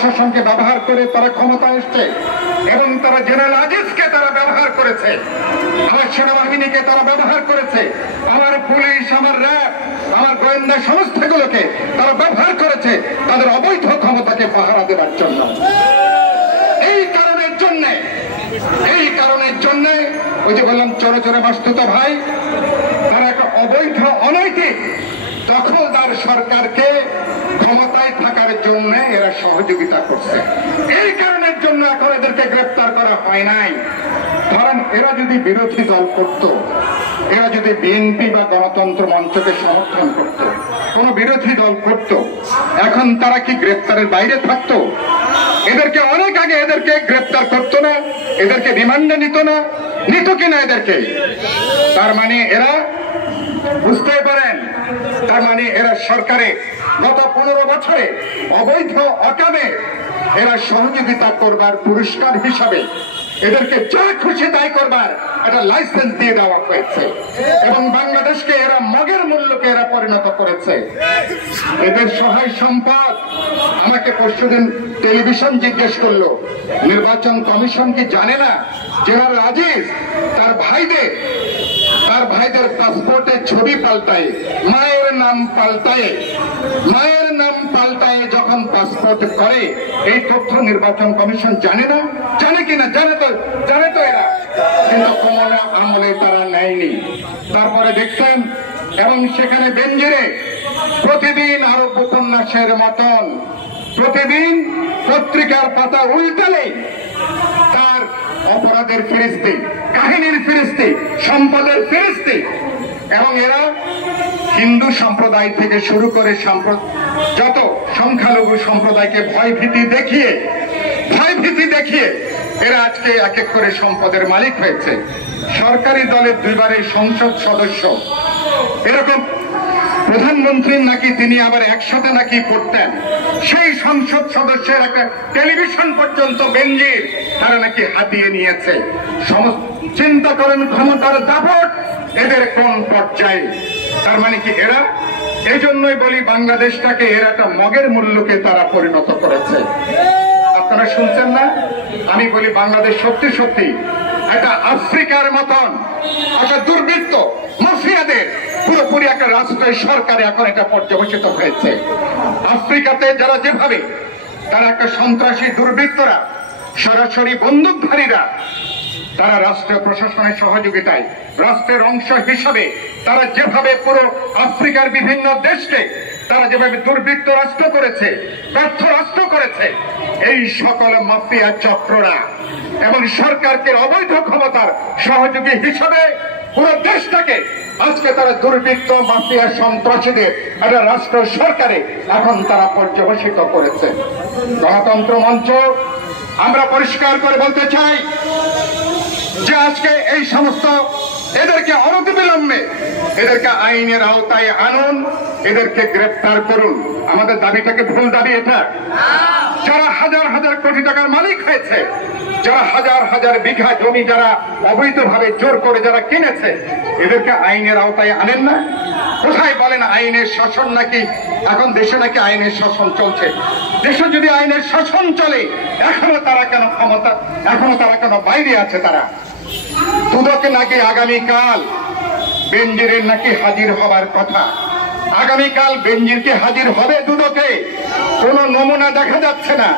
প্রশাসনকে ব্যবহার করে তারা ক্ষমতা এসছে এবং তারা জেনারেল আজিজকে তারা ব্যবহার করেছে, আমার সেনাবাহিনীকে তারা ব্যবহার করেছে, আমার পুলিশ, আমার র্যাব, আমার গোয়েন্দা সংস্থাগুলোকে তারা ব্যবহার করেছে তাদের অবৈধ ক্ষমতাকে পাহারা দেওয়ার জন্য। এই কারণের জন্য ওই যে বললাম চোরে চোরে বাস্তুত ভাই, তারা একটা অবৈধ অনৈতিক দখলদার সরকারকে ক্ষমতায় থাকার জন্য এরা সহযোগিতা করছে। এই কারণের জন্য এখন এদেরকে গ্রেফতার করা হয় নাই। ধরেন এরা যদি বিরোধী দল করত, এরা যদি বিএনপি বা গণতন্ত্র মঞ্চকে সমর্থন করত, কোন বিরোধী দল করত, এখন তারা কি গ্রেফতারের বাইরে থাকতো? এদেরকে অনেক আগে এদেরকে গ্রেফতার করতো না, এদেরকে রিমান্ডে নিত না, নিত কিনা এদেরকে? তার মানে এরা বুঝতে পারেন, তার মানে এরা সরকারে গত 15 বছরে অবৈধ অকামে এরা সহযোগিতা করবার পুরস্কার হিসাবে এদেরকে যা খুশি তাই করবার একটা লাইসেন্স দিয়ে দেওয়া হয়েছে এবং বাংলাদেশকে এরা মগের মূল্যকে এরা পরিণত করেছে। এদের সহায় সম্পদ আমাকে পরশুদিন টেলিভিশন জিজ্ঞেস করলো, নির্বাচন কমিশন কি জানে না জেনারেল আজিজ তার ভাইদের পাসপোর্টের ছবি পাল্টায়, মায়ের নাম পাল্টায় যখন পাসপোর্ট করে, এই তথ্য নির্বাচন কমিশন জানে না? জানে কিনা? জানে তো এরা, কিন্তু কোনো আমলে তারা নেয়নি। তারপরে দেখছেন এবং সেখানে বেঞ্জিরে প্রতিদিন আরব উপন্যাসের মতন প্রতিদিন পত্রিকার পাতা উল্টালে তার অপরাধের ফিরিস্তি, কাহিনীর ফিরিস্তি, সম্পদের ফিরিস্তি। এবং এরা হিন্দু সম্প্রদায় থেকে শুরু করে যত সংখ্যালঘু সম্প্রদায়কে ভয়ভীতি দেখিয়ে এরা আজকে এক এক করে সম্পদের মালিক হয়েছে। সরকারি দলের 2 বারের সংসদ সদস্য, এরকম প্রধানমন্ত্রীর নাকি তিনি আবার একসাথে নাকি পড়তেন, সেই সংসদ সদস্যের একটা টেলিভিশন পর্যন্ত বেঞ্জির তারা নাকি হাতিয়ে নিয়েছে। চিন্তা করেন ক্ষমতার দাপট এদের কোন পর্যায়ে। তার মানে কি এরা, এই জন্যই বলি বাংলাদেশটাকে এরা একটা মগের মূল্যকে তারা পরিণত করেছে। আপনারা শুনছেন না? আমি বলি বাংলাদেশ সত্যি একটা আফ্রিকার মতন একটা দুর্বৃত্ত মাফিয়াদের পুরোপুরি একটা রাষ্ট্রের সরকারে এখন এটা পর্যবেসিত হয়েছে। আফ্রিকাতে যারা যেভাবে তারা একটা সন্ত্রাসী দুর্বৃত্তরা, সরাসরি বন্দুকধারীরা, তারা রাষ্ট্রীয় প্রশাসনের সহযোগিতায় রাষ্ট্রের অংশ হিসাবে তারা যেভাবে পুরো আফ্রিকার বিভিন্ন দেশকে তারা যেভাবে দুর্বৃত্ত রাষ্ট্র করেছে, ব্যর্থ রাষ্ট্র করেছে, এই সকল মাফিয়া চক্ররা এবং সরকারকে অবৈধ ক্ষমতার সহযোগী হিসাবে পুরো দেশটাকে আজকে তারা দুর্বৃত্ত মাফিয়া সন্ত্রাসীদের একটা রাষ্ট্র সরকারে এখন তারা পর্যবেসিত করেছে। গণতন্ত্র মঞ্চ আমরা পরিষ্কার করে বলতে চাই যে আজকে এই সমস্ত এদেরকে অনতিবিলম্বে এদেরকে আইনের আওতায় আনুন, এদেরকে গ্রেফতার করুন। আমাদের দাবিটাকে ভুল দাবি এটা? যারা হাজার হাজার কোটি টাকার মালিক হয়েছে, যারা হাজার হাজার বিঘা জমি যারা অবৈধভাবে জোর করে যারা কিনেছে, এদেরকে আইনের আওতায় আনেন না? কোথায় বলেন আইনের শাসন? নাকি এখন দেশে নাকি আইনের শাসন চলছে? দেশে যদি আইনের শাসন চলে, এখনো তারা কেন বাইরে আছে? তারা দুদকে নাকি আগামীকাল বেনজিরের নাকি হাজির হবার কথা। আগামীকাল বেনজির কি হাজির হবে দুদকে? কোন নমুনা দেখা যাচ্ছে না।